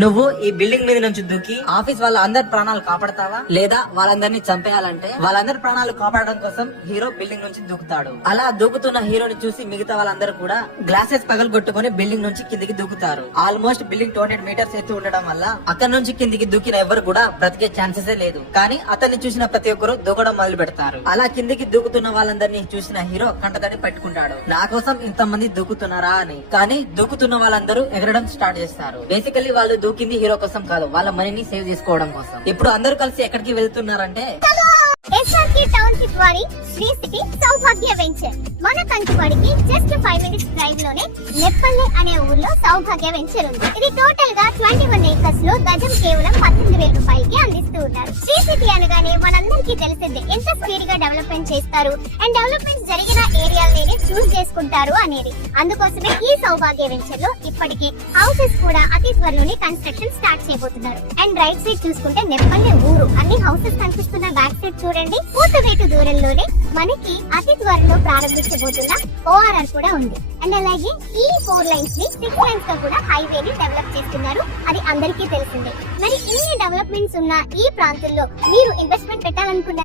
నువ్వు ఈ బిల్డింగ్ మీద నుంచి దూకి ఆఫీస్ వాళ్ళ అందరి ప్రాణాలు కాపాడతావా, లేదా వాళ్ళందరినీ చంపేయాలంటే వాళ్ళందరి ప్రాణాలు కాపాడడం కోసం హీరో బిల్డింగ్ నుంచి దూకుతాడు. అలా దూకుతున్న హీరోని చూసి మిగతా వాళ్ళందరూ కూడా గ్లాసెస్ పగలగొట్టుకుని బిల్డింగ్ నుంచి కిందికి దూకుతారు. ఆల్మోస్ట్ బిల్డింగ్ 200 మీటర్స్ ఎత్తు ఉండడం వల్ల అక్కడ నుంచి కిందికి దూకిన ఎవరు కూడా బ్రతికే ఛాన్సెస్ లేదు. కానీ అతన్ని చూసిన ప్రతి ఒక్కరు దూకడం మొదలు పెడతారు. అలా కిందికి దూకుతున్న వాళ్ళందరినీ చూసిన హీరో కంటతడి పట్టుకుంటాడు, నా కోసం ఇంతమంది దూకుతున్నారా అని. కానీ దూకుతున్న వాళ్ళందరూ ఎగరడం స్టార్ట్ చేస్తారు. బేసికల్లీ వాళ్ళు దూకింది హీరో కోసం కాదు, వాళ్ళ మనీని సేవ్ చేసుకోవడం కోసం. ఇప్పుడు అందరూ కలిసి ఎక్కడికి వెళ్తున్నారంటే ఎస్ఆర్కే టౌన్షిప్ వారి శ్రీ సిటీ సౌభాగ్య వెంచర్. మన కంచువాడికి జస్ట్ 5 మినిట్స్ డ్రైవ్ లోనే నెప్పల్లి అనే ఊర్లో సౌభాగ్య వెంచర్ ఉంది. ఇది టోటల్ గా 21 ఏకర్స్ లో గజం కేవలం 18,000 రూపాయలకి అందిస్తూ ఉంటారు. శ్రీ సిటీ అనగానే మనందరికీ తెలిసిందే ఎంత స్పీడ్ గా డెవలప్మెంట్ చేస్తారు అండ్ డెవలప్మెంట్ జరిగిన ఏరియాలనే చూస్ చేసుకుంటారు అనేది. అందుకోసమే ఈ సౌభాగ్య వెంచర్ లో ఇప్పటికే హౌసెస్ కూడా అతి త్వరలోనే కన్స్ట్రక్షన్ స్టార్ట్ చేయబోతున్నారు. అండ్ రైట్ సైడ్ చూసుకుంటే నెప్పల్లి ఊరు అన్ని హౌసెస్ కనిపిస్తున్న బ్యాక్ సైడ్ చూడండి, పూతవేటు దూరంలోనే మనకి అతి త్వరలో ప్రారంభించబోతున్న ORR కూడా ఉంది. అండ్ అలాగే ఈ 4 లైన్స్ ని 6 లైన్స్ గా కూడా హైవేని డెవలప్ చేస్తున్నారు. అది అందరికీ తెలిసిందే. మరి ఇన్ని డెవలప్మెంట్స్ ఉన్న ఈ ప్రాంతంలో మీరు ఇన్వెస్ట్మెంట్ పెట్టాలనుకున్నారు